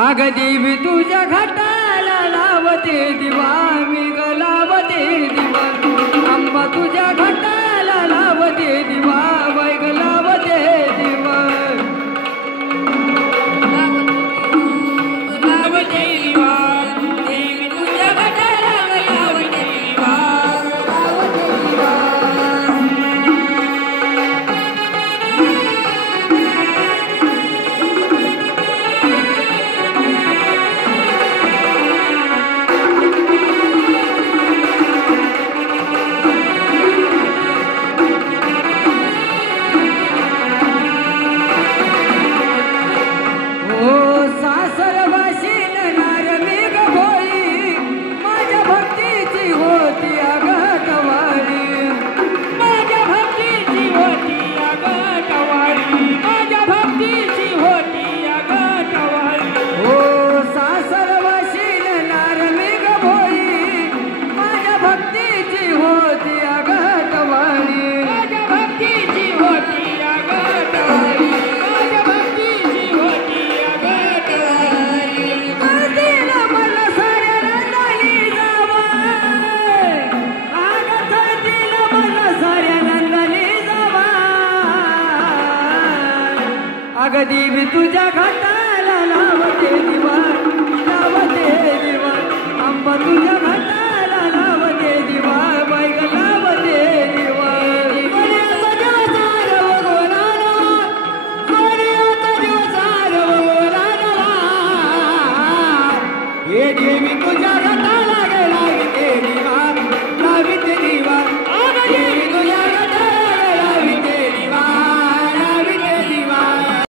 अग देवी तुझ्या घाटाला लावते दिवा मी ग लावते दिवा अंबा तुझ्या घाटाला लावते दिवा वै ग लावते दिवा लावते दिवा देवी तुझ्या घाटाला लावते दिवा लावते दिवा अग देवी तुझ्या घाटाला लावते दिवा लावते दिवा अंबा तुझ्या घाटाला लावते दिवा बाई ग